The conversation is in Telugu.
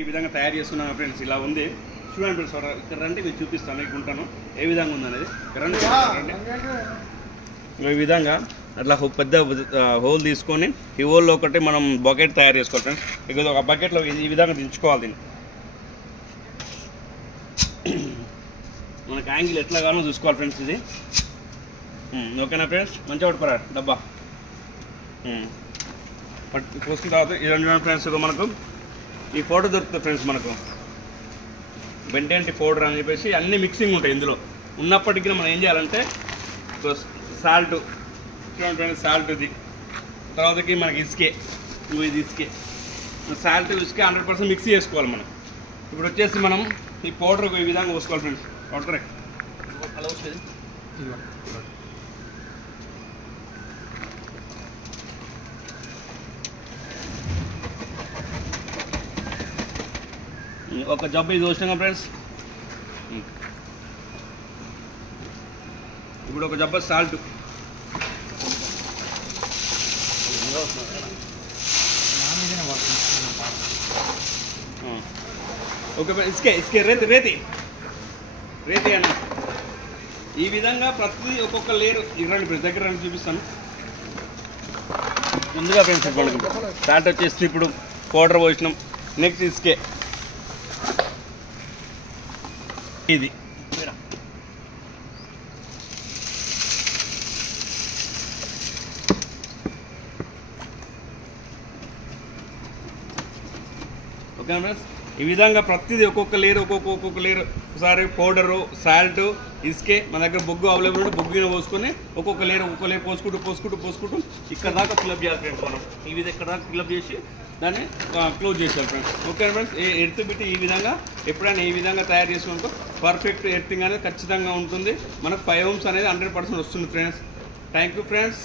ఈ విధంగా తయారు చేస్తున్నాను ఫ్రెండ్స్. ఇలా ఉంది చూడండి ఫ్రెండ్స్. ఇక్కడ రండి మీకు చూపిస్తాను ఇకుంటాను ఏ విధంగా ఉందనేది. రండి ఈ విధంగా అట్లా పెద్ద హోల్ తీసుకొని ఈ హోల్లో ఒకటి మనం బకెట్ తయారు చేసుకోవాలి ఫ్రెండ్స్. ఇక ఒక బకెట్లో ఈ విధంగా దించుకోవాలి దీన్ని. మనకి యాంగిల్ ఎట్లా కానో చూసుకోవాలి ఫ్రెండ్స్. ఇది ఓకేనా ఫ్రెండ్స్. మంచిగా పట్టుకోరా డబ్బా పోసుకున్న తర్వాత ఈ రెండు ఫ్రెండ్స్ మనకు ఈ పౌడర్ దొరుకుతుంది ఫ్రెండ్స్. మనకు బెంటెంటి పౌడర్ అని చెప్పేసి అన్ని మిక్సింగ్ ఉంటాయి ఇందులో. ఉన్నప్పటికీ మనం ఏం చేయాలంటే సాల్ట్ చూడండి ఫ్రెండ్స్. సాల్ట్ ఇది తర్వాతకి మనకి ఇసుకే, ఇది ఇసుకే. సాల్ట్ ఇసుకే 100% మిక్స్ చేసుకోవాలి మనం. ఇప్పుడు వచ్చేసి మనం ఈ పౌడర్ ఈ విధంగా పోసుకోవాలి ఫ్రెండ్స్. పౌడర్ అలా వచ్చేది ఒక జబ్బు ఇది వచ్చినాం ఫ్రెండ్స్. ఇప్పుడు ఒక జబ్బు సాల్ట్, ఓకే ఇసుకే ఇసుకే రేతి రేతి రేతి అన్న. ఈ విధంగా ప్రతి ఒక్కొక్క లేయర్ ఇరండి ఫ్రెండ్స్. దగ్గర రండి చూపిస్తాను. ముందుగా ఫ్రెండ్స్ సాల్ట్ వచ్చేసి ఇప్పుడు పౌడర్ పోసినాం. నెక్స్ట్ ఇసుకే ఇది ఓకే ఫ్రెండ్స్. ఈ విధంగా ప్రతిదీ ఒక్కొక్క లేయర్ ఒక్కొక్క లేయర్ ఒకసారి పౌడరు సాల్ట్ ఇసుకే మన దగ్గర బొగ్గు అవైలబుల్ ఉంటే బొగ్గుని పోసుకొని ఒక్కొక్క లేయర్ పోసుకుంటూ ఇక్కడ దాకా ఫిల్అప్ చేయాలి ఫ్రెండ్స్. మనం ఈ విధంగా ఇక్కడ దాకా ఫిల్అప్ చేసి దాన్ని క్లోజ్ చేసాం friends. Okay friends. Earth bit ఈ విధంగా ఎప్పుడైనా ఈ విధంగా తయారు చేసుకోనుకో పర్ఫెక్ట్ ఎర్తింగ్ అనేది ఖచ్చితంగా ఉంటుంది. మనకు 5 ohms అనేది 100% వస్తుంది ఫ్రెండ్స్. Thank you friends.